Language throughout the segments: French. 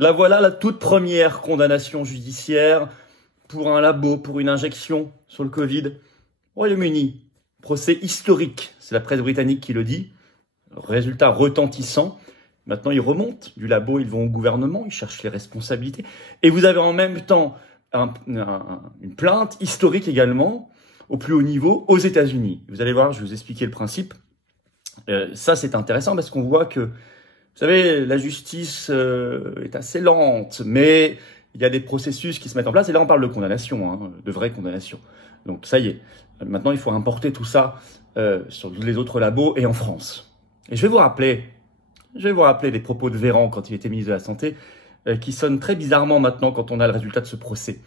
La voilà, la toute première condamnation judiciaire pour un labo, pour une injection sur le Covid. Royaume-Uni, procès historique, c'est la presse britannique qui le dit. Résultat retentissant. Maintenant, ils remontent du labo, ils vont au gouvernement, ils cherchent les responsabilités. Et vous avez en même temps une plainte historique également, au plus haut niveau, aux États-Unis. Vous allez voir, je vais vous expliquer le principe. Ça, c'est intéressant parce qu'on voit que, vous savez, la justice est assez lente, mais il y a des processus qui se mettent en place. Et là, on parle de condamnation, hein, de vraie condamnation. Donc, ça y est. Maintenant, il faut importer tout ça sur les autres labos et en France. Et je vais vous rappeler des propos de Véran quand il était ministre de la Santé, qui sonnent très bizarrement maintenant quand on a le résultat de ce procès.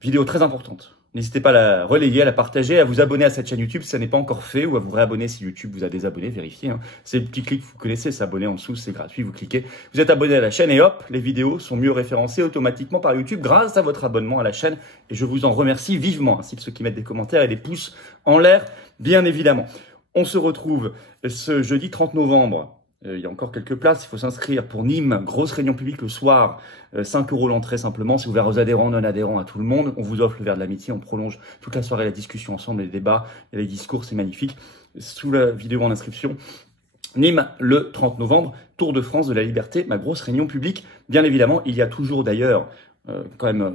Vidéo très importante. N'hésitez pas à la relayer, à la partager, à vous abonner à cette chaîne YouTube si ça n'est pas encore fait, ou à vous réabonner si YouTube vous a désabonné, vérifiez. Hein. C'est le petit clic que vous connaissez, s'abonner en dessous, c'est gratuit, vous cliquez. Vous êtes abonné à la chaîne et hop, les vidéos sont mieux référencées automatiquement par YouTube grâce à votre abonnement à la chaîne. Et je vous en remercie vivement, ainsi que ceux qui mettent des commentaires et des pouces en l'air, bien évidemment. On se retrouve ce jeudi 30 novembre. Il y a encore quelques places, il faut s'inscrire pour Nîmes, grosse réunion publique le soir, 5 € l'entrée simplement, c'est ouvert aux adhérents, non-adhérents, à tout le monde. On vous offre le verre de l'amitié, on prolonge toute la soirée la discussion ensemble, les débats, et les discours, c'est magnifique. Sous la vidéo en inscription, Nîmes, le 30 novembre, Tour de France de la Liberté, ma grosse réunion publique. Bien évidemment, il y a toujours d'ailleurs,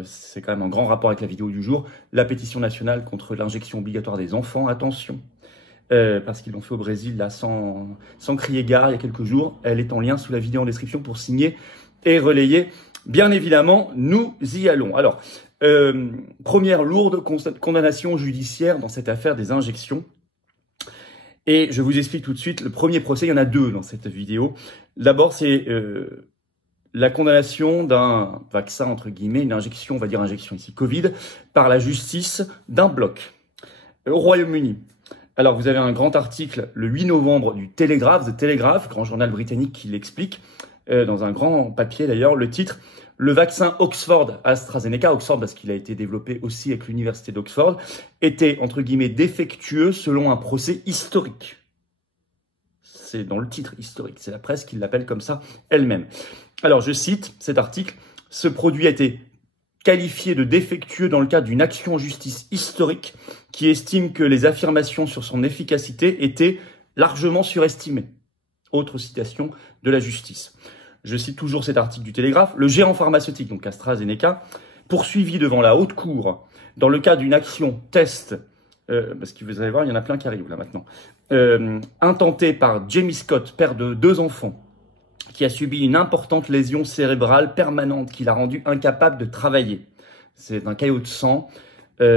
c'est quand même en grand rapport avec la vidéo du jour, la pétition nationale contre l'injection obligatoire des enfants, attention. Parce qu'ils l'ont fait au Brésil là sans crier gare il y a quelques jours. Elle est en lien sous la vidéo en description pour signer et relayer. Bien évidemment, nous y allons. Alors, première lourde condamnation judiciaire dans cette affaire des injections. Et je vous explique tout de suite, le premier procès, il y en a deux dans cette vidéo. D'abord, c'est la condamnation d'un vaccin, entre guillemets, une injection, on va dire injection ici, Covid, par la justice d'un bloc au Royaume-Uni. Alors, vous avez un grand article le 8 novembre du Telegraph, The Telegraph, grand journal britannique qui l'explique, dans un grand papier d'ailleurs, le titre « Le vaccin Oxford AstraZeneca », Oxford parce qu'il a été développé aussi avec l'université d'Oxford, était, entre guillemets, défectueux selon un procès historique. C'est dans le titre historique, c'est la presse qui l'appelle comme ça elle-même. Alors, je cite cet article, « Ce produit a été qualifié de défectueux dans le cadre d'une action en justice historique qui estime que les affirmations sur son efficacité étaient largement surestimées. » Autre citation de la justice. Je cite toujours cet article du Télégraphe. Le géant pharmaceutique, donc AstraZeneca, poursuivi devant la haute cour dans le cadre d'une action test, parce que vous allez voir, il y en a plein qui arrivent là maintenant, intentée par Jamie Scott, père de 2 enfants, qui a subi une importante lésion cérébrale permanente qui l'a rendu incapable de travailler. C'est un caillot de sang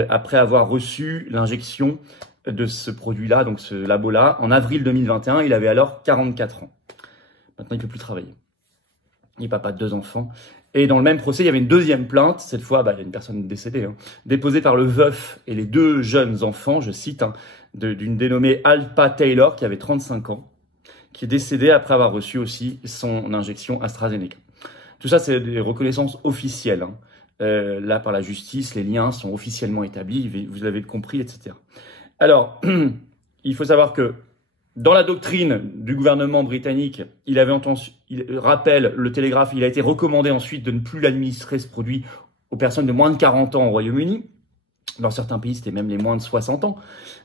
après avoir reçu l'injection de ce produit-là, donc ce labo-là, en avril 2021. Il avait alors 44 ans. Maintenant, il ne peut plus travailler. Il est papa de 2 enfants. Et dans le même procès, il y avait une deuxième plainte. Cette fois, il y a une personne décédée, déposée par le veuf et les 2 jeunes enfants, je cite, d'une dénommée Alpa Taylor, qui avait 35 ans. Qui est décédé après avoir reçu aussi son injection AstraZeneca. Tout ça, c'est des reconnaissances officielles. Là, par la justice, les liens sont officiellement établis, vous l'avez compris, etc. Alors, il faut savoir que dans la doctrine du gouvernement britannique, il rappelle le Télégraphe, il a été recommandé ensuite de ne plus l'administrer ce produit aux personnes de moins de 40 ans au Royaume-Uni. Dans certains pays, c'était même les moins de 60 ans.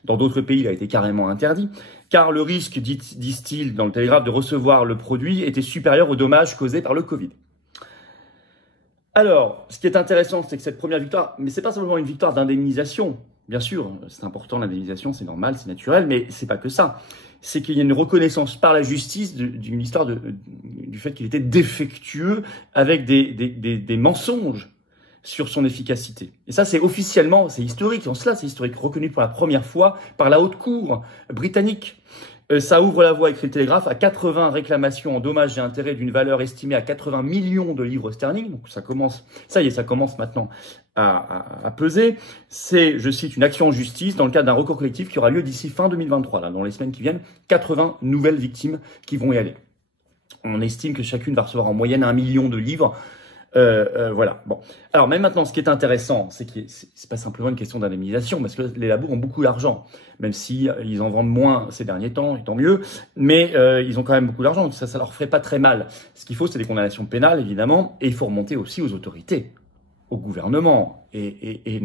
Dans d'autres pays, il a été carrément interdit. Car le risque, disent-ils dans le Télégraphe, de recevoir le produit était supérieur aux dommages causés par le Covid. Alors, ce qui est intéressant, c'est que cette première victoire, mais c'est pas simplement une victoire d'indemnisation. Bien sûr, c'est important l'indemnisation, c'est normal, c'est naturel, mais c'est pas que ça. C'est qu'il y a une reconnaissance par la justice d'une histoire du fait qu'il était défectueux avec des mensonges sur son efficacité. Et ça, c'est officiellement, c'est historique. En cela, c'est historique, reconnu pour la première fois par la haute cour britannique. Ça ouvre la voie, écrit le Télégraphe, à 80 réclamations en dommages et intérêts d'une valeur estimée à 80 millions de livres sterling. Donc ça commence, ça y est, ça commence maintenant à peser. C'est, je cite, une action en justice dans le cadre d'un recours collectif qui aura lieu d'ici fin 2023. Là, dans les semaines qui viennent, 80 nouvelles victimes qui vont y aller. On estime que chacune va recevoir en moyenne 1 million de livres. Voilà. Bon. Alors même maintenant, ce qui est intéressant, c'est que c'est pas simplement une question d'indemnisation, parce que les labos ont beaucoup d'argent, même si ils en vendent moins ces derniers temps, et tant mieux. Mais ils ont quand même beaucoup d'argent, ça leur ferait pas très mal. Ce qu'il faut, c'est des condamnations pénales, évidemment, et il faut remonter aussi aux autorités, au gouvernement, et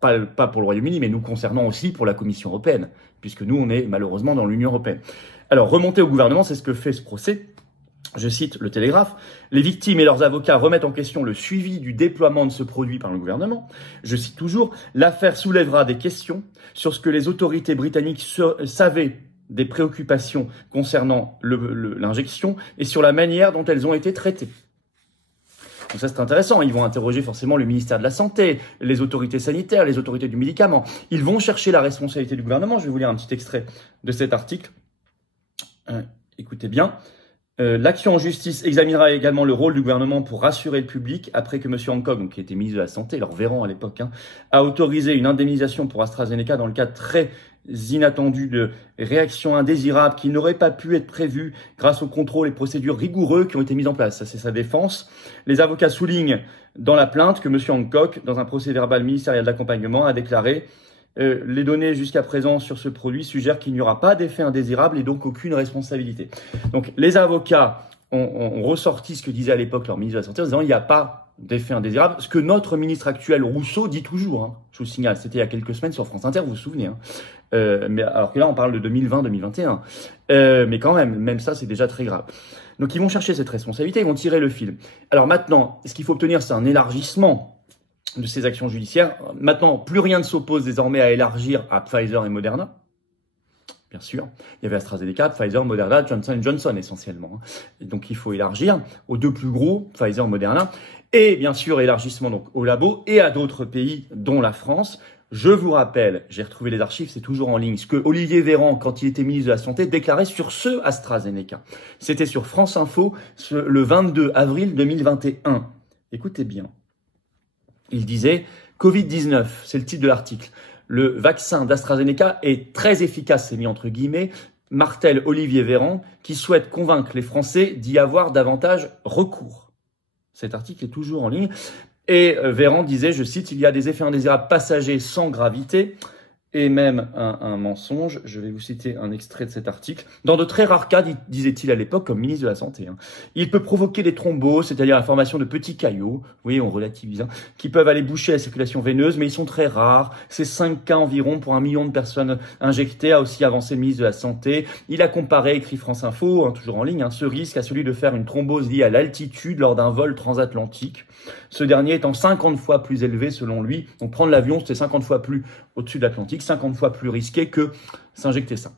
pas pour le Royaume-Uni, mais nous concernant aussi pour la Commission européenne, puisque nous, on est malheureusement dans l'Union européenne. Alors remonter au gouvernement, c'est ce que fait ce procès. Je cite le Télégraphe, « Les victimes et leurs avocats remettent en question le suivi du déploiement de ce produit par le gouvernement. » Je cite toujours, « L'affaire soulèvera des questions sur ce que les autorités britanniques savaient des préoccupations concernant l'injection et sur la manière dont elles ont été traitées. » Donc ça, c'est intéressant. Ils vont interroger forcément le ministère de la Santé, les autorités sanitaires, les autorités du médicament. Ils vont chercher la responsabilité du gouvernement. Je vais vous lire un petit extrait de cet article. Écoutez bien. L'action en justice examinera également le rôle du gouvernement pour rassurer le public après que M. Hancock, donc, qui était ministre de la Santé, leur Véran à l'époque, a autorisé une indemnisation pour AstraZeneca dans le cas très inattendu de réactions indésirables qui n'auraient pas pu être prévues grâce aux contrôles et procédures rigoureux qui ont été mis en place. Ça, c'est sa défense. Les avocats soulignent dans la plainte que M. Hancock, dans un procès-verbal ministériel d'accompagnement, a déclaré les données jusqu'à présent sur ce produit suggèrent qu'il n'y aura pas d'effet indésirable et donc aucune responsabilité. Donc les avocats ont ressorti ce que disait à l'époque leur ministre de la Santé en disant il n'y a pas d'effet indésirable, ce que notre ministre actuel Rousseau dit toujours. Je vous signale, c'était il y a quelques semaines sur France Inter, vous vous souvenez. Mais alors que là on parle de 2020-2021. Mais quand même ça c'est déjà très grave. Donc ils vont chercher cette responsabilité, ils vont tirer le fil. Alors maintenant, ce qu'il faut obtenir, c'est un élargissement de ces actions judiciaires. Maintenant, plus rien ne s'oppose désormais à élargir à Pfizer et Moderna. Bien sûr, il y avait AstraZeneca, Pfizer, Moderna, Johnson & Johnson essentiellement. Et donc il faut élargir aux deux plus gros, Pfizer et Moderna. Et bien sûr, élargissement donc aux labos et à d'autres pays, dont la France. Je vous rappelle, j'ai retrouvé les archives, c'est toujours en ligne, ce que Olivier Véran, quand il était ministre de la Santé, déclarait sur ce AstraZeneca. C'était sur France Info le 22 avril 2021. Écoutez bien. Il disait « Covid-19 », c'est le titre de l'article. Le vaccin d'AstraZeneca est très efficace, c'est mis entre guillemets, martèle Olivier Véran, qui souhaite convaincre les Français d'y avoir davantage recours. Cet article est toujours en ligne. Et Véran disait, je cite, « Il y a des effets indésirables passagers sans gravité ». Et même un mensonge, je vais vous citer un extrait de cet article. Dans de très rares cas, disait-il à l'époque, comme ministre de la Santé, il peut provoquer des thromboses, c'est-à-dire la formation de petits caillots, vous voyez, on relativise, qui peuvent aller boucher la circulation veineuse, mais ils sont très rares. C'est 5 cas environ pour 1 million de personnes injectées, a aussi avancé le ministre de la Santé. Il a comparé, écrit France Info, toujours en ligne, ce risque à celui de faire une thrombose liée à l'altitude lors d'un vol transatlantique. Ce dernier étant 50 fois plus élevé selon lui. Donc prendre l'avion, c'était 50 fois plus au-dessus de l'Atlantique, 50 fois plus risqué que s'injecter ça.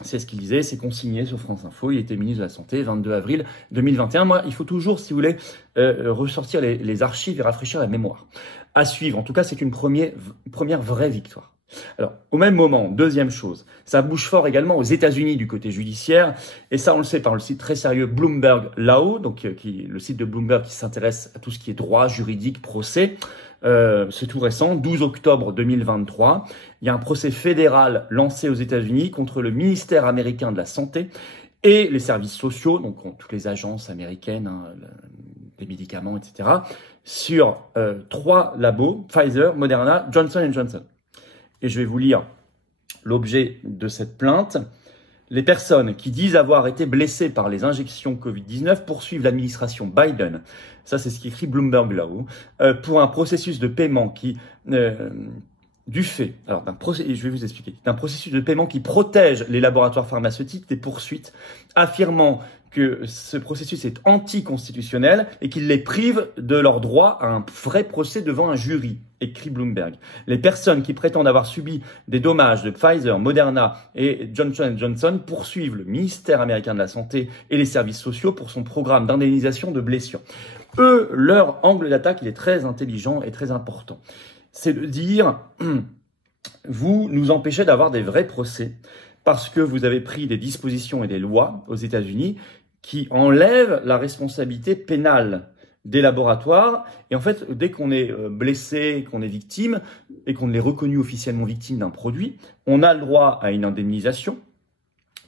C'est ce qu'il disait, c'est consigné sur France Info. Il était ministre de la Santé, 22 avril 2021. Moi, il faut toujours, si vous voulez, ressortir les archives et rafraîchir la mémoire. À suivre, en tout cas, c'est une première vraie victoire. Alors, au même moment, deuxième chose, ça bouge fort également aux États-Unis du côté judiciaire, et ça on le sait par le site très sérieux Bloomberg Law, donc le site de Bloomberg qui s'intéresse à tout ce qui est droit, juridique, procès. C'est tout récent, 12 octobre 2023. Il y a un procès fédéral lancé aux États-Unis contre le ministère américain de la Santé et les services sociaux, donc toutes les agences américaines, les médicaments, etc., sur 3 labos, Pfizer, Moderna, Johnson & Johnson. Et je vais vous lire l'objet de cette plainte. Les personnes qui disent avoir été blessées par les injections Covid-19 poursuivent l'administration Biden. Ça, c'est ce qu'écrit Bloomberg Law, pour un processus de paiement qui, du fait, alors je vais vous expliquer, d'un processus de paiement qui protège les laboratoires pharmaceutiques des poursuites, affirmant que ce processus est anticonstitutionnel et qu'il les prive de leur droit à un vrai procès devant un jury, écrit Bloomberg. Les personnes qui prétendent avoir subi des dommages de Pfizer, Moderna et Johnson & Johnson poursuivent le ministère américain de la Santé et les services sociaux pour son programme d'indemnisation de blessures. Eux, leur angle d'attaque, il est très intelligent et très important. C'est de dire, vous nous empêchez d'avoir des vrais procès parce que vous avez pris des dispositions et des lois aux États-Unis qui enlèvent la responsabilité pénale des laboratoires. Et en fait, dès qu'on est blessé, qu'on est victime, et qu'on est reconnu officiellement victime d'un produit, on a le droit à une indemnisation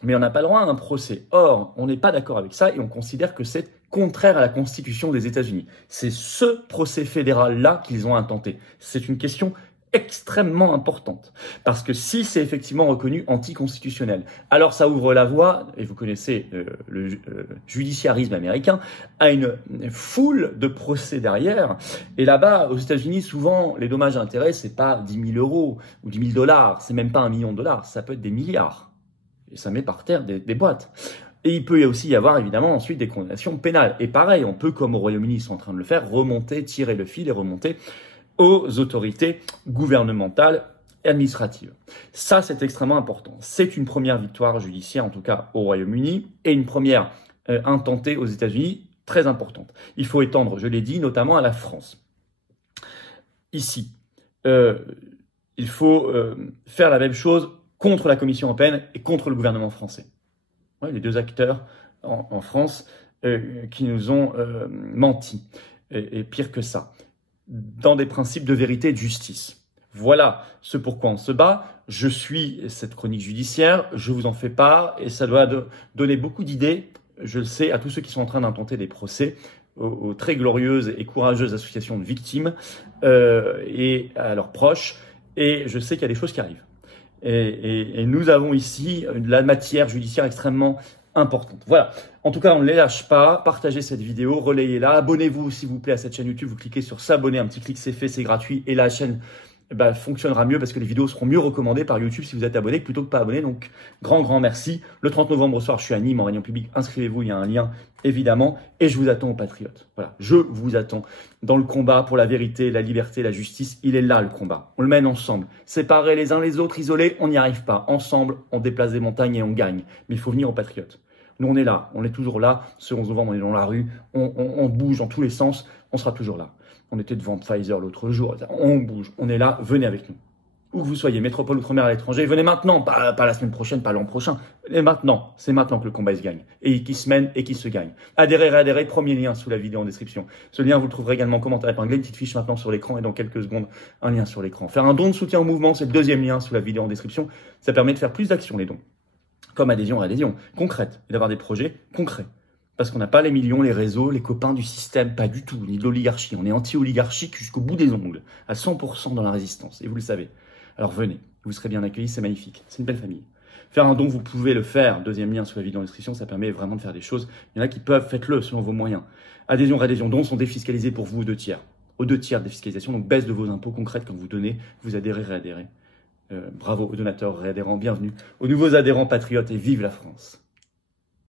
mais on n'a pas le droit à un procès. Or, on n'est pas d'accord avec ça et on considère que c'est contraire à la Constitution des États-Unis. C'est ce procès fédéral-là qu'ils ont intenté. C'est une question extrêmement importante. Parce que si c'est effectivement reconnu anticonstitutionnel, alors ça ouvre la voie, et vous connaissez le judiciarisme américain, à une foule de procès derrière. Et là-bas, aux États-Unis, souvent, les dommages et intérêts, c'est pas 10 000 euros ou 10 000 dollars, c'est même pas 1 million de dollars, ça peut être des milliards. Et ça met par terre des boîtes. Et il peut aussi y avoir évidemment ensuite des condamnations pénales. Et pareil, on peut, comme au Royaume-Uni, ils sont en train de le faire, remonter, tirer le fil et remonter aux autorités gouvernementales et administratives. Ça, c'est extrêmement important. C'est une première victoire judiciaire, en tout cas au Royaume-Uni, et une première intentée aux États-Unis, très importante. Il faut étendre, je l'ai dit, notamment à la France. Ici, il faut faire la même chose contre la Commission européenne et contre le gouvernement français. Ouais, les deux acteurs en France qui nous ont menti. Et pire que ça, dans des principes de vérité et de justice. Voilà ce pourquoi on se bat. Je suis cette chronique judiciaire, je vous en fais part, et ça doit donner beaucoup d'idées, je le sais, à tous ceux qui sont en train d'intenter des procès, aux très glorieuses et courageuses associations de victimes et à leurs proches. Et je sais qu'il y a des choses qui arrivent. Et nous avons ici de la matière judiciaire extrêmement importante. Voilà. En tout cas, on ne les lâche pas. Partagez cette vidéo, relayez-la. Abonnez-vous, s'il vous plaît, à cette chaîne YouTube. Vous cliquez sur s'abonner. Un petit clic, c'est fait, c'est gratuit. Et la chaîne fonctionnera mieux parce que les vidéos seront mieux recommandées par YouTube si vous êtes abonné plutôt que pas abonné. Donc, grand merci. Le 30 novembre au soir, je suis à Nîmes en réunion publique. Inscrivez-vous, il y a un lien, évidemment. Et je vous attends aux patriotes. Voilà. Je vous attends dans le combat pour la vérité, la liberté, la justice. Il est là, le combat. On le mène ensemble. Séparés les uns les autres, isolés, on n'y arrive pas. Ensemble, on déplace des montagnes et on gagne. Mais il faut venir aux patriotes. Nous, on est là. On est toujours là. Ce 11 novembre, on est dans la rue. On bouge dans tous les sens. On sera toujours là. On était devant Pfizer l'autre jour. On bouge. On est là. Venez avec nous. Où que vous soyez, métropole, outre-mer, à l'étranger, venez maintenant. Pas la semaine prochaine, pas l'an prochain. Venez maintenant. C'est maintenant que le combat se gagne. Et qui se mène et qui se gagne. Adhérez. Premier lien sous la vidéo en description. Ce lien, vous le trouverez également en commentaire épinglé. Une petite fiche maintenant sur l'écran et dans quelques secondes, un lien sur l'écran. Faire un don de soutien au mouvement, c'est le deuxième lien sous la vidéo en description. Ça permet de faire plus d'actions, les dons. Comme adhésion, concrète. Et d'avoir des projets concrets. Parce qu'on n'a pas les millions, les réseaux, les copains du système, pas du tout, ni de l'oligarchie. On est anti-oligarchique jusqu'au bout des ongles, à 100% dans la résistance, et vous le savez. Alors venez, vous serez bien accueillis, c'est magnifique, c'est une belle famille. Faire un don, vous pouvez le faire, deuxième lien sous la vidéo en description, ça permet vraiment de faire des choses. Il y en a qui peuvent, faites-le selon vos moyens. Adhésion, réadhésion, dons sont défiscalisés pour vous aux 2 tiers. Aux 2 tiers de défiscalisation, donc baisse de vos impôts concrètes quand vous donnez, vous adhérez, réadhérez. Bravo aux donateurs réadhérents, bienvenue aux nouveaux adhérents patriotes et vive la France.